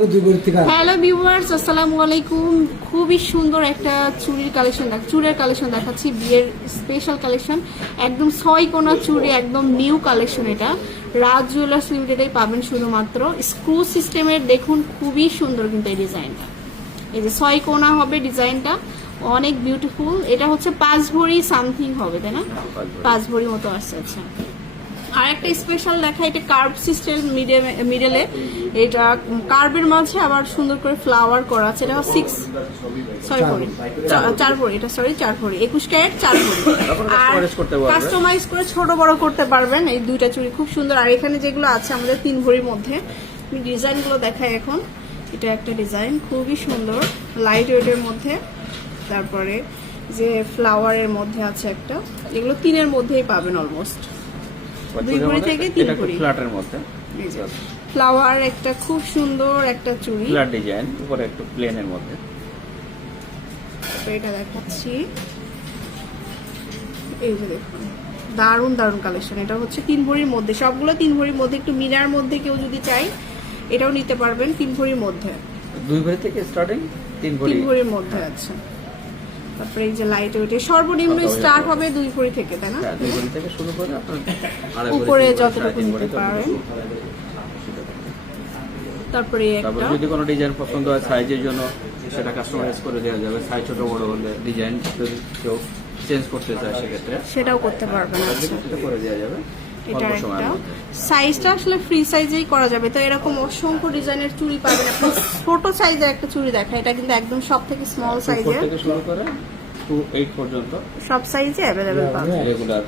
Hello viewers, আসসালামু আলাইকুম। খুবই সুন্দর একটা চুড়ির কালেকশন দেখাচ্ছি, বিয়ের স্পেশাল কালেকশন। একদম 6 কোনা চুড়ি, একদম নিউ কালেকশন। এটা রাজ জুয়েলার্স লিমিটেডেই পাবেন শুধুমাত্র। স্ক্রু সিস্টেমের, দেখুন খুবই সুন্দর কিন্তু এই ডিজাইনটা। এই যে 6 কোনা হবে ডিজাইনটা, অনেক বিউটিফুল। এটা হচ্ছে 5 ভরি সামথিং হবে, তাই না? 5 ভরি মতো আসছে। আচ্ছা, আর একটা স্পেশাল দেখা, এটা কার্ভ সিস্টেম মিডলে, এটা কার্ভের মাঝে আবার সুন্দর করে ফ্লাওয়ার করা আছে। এটা 4 ভরি, এটা 4 ভরি, 21 ক্যারেট 4 ভরি। আর কাস্টমাইজ করে ছোট বড় করতে পারবেন। এই দুইটা চুড়ি খুব সুন্দর। আর এখানে যেগুলো আছে আমাদের 3 ভরির মধ্যে, আমি ডিজাইনগুলো দেখাই এখন। এটা একটা ডিজাইন খুবই সুন্দর, লাইট ওয়েটের মধ্যে। তারপরে যে ফ্লাওয়ারের মধ্যে আছে একটা, এগুলো 3-এর মধ্যেই পাবেন অলমোস্ট। 2 ভরি থেকে 3 ভরি ফ্ল্যাটের মধ্যে ফ্লাওয়ার, একটা খুব সুন্দর একটা চুড়ি, ফ্ল্যাট ডিজাইন, উপরে একটু প্লেনের মধ্যে। এটা দেখাচ্ছি, এই যে দেখুন, দারুণ দারুণ কালেকশন। এটা হচ্ছে 3 ভরির মধ্যে, সবগুলো 3 ভরির মধ্যে। একটু মিনার মধ্যে কেউ যদি চাই এটাও নিতে পারবেন, 3 ভরির মধ্যে। 2 ভরি থেকে স্টার্টিং, 3 ভরির মধ্যে আছে। তারপরে এই যে লাইট ওয়েটে সর্বনিম্ন স্টার্ট হবে 2 ভরি থেকে, তাই না? 2 ভরি থেকে শুরু করে আপনারা উপরে যতটুকু নিতে পারেন। তারপরে একটা, যদি কোনো ডিজাইন পছন্দ হয় সাইজের জন্য সেটা কাস্টমাইজ করে দেওয়া যাবে। সাইজ ছোট বড় হলে ডিজাইন যদি কেউ চেঞ্জ করতে চায় সেক্ষেত্রে সেটাও করতে পারবেন। সেটা করে দেওয়া যাবে। এটা একটা সাইজটা আসলে ফ্রি সাইজেই করা যাবে। তো এরকম অসংখ্য ডিজাইনের চুড়ি পাবেন আপনি। ছোট সাইজের একটা চুড়ি দেখা, এটা কিন্তু একদম সব থেকে স্মল সাইজের থেকে শুরু করে 2 8 পর্যন্ত সব সাইজে অ্যাভেলেবেল পাবেন। রেগুলার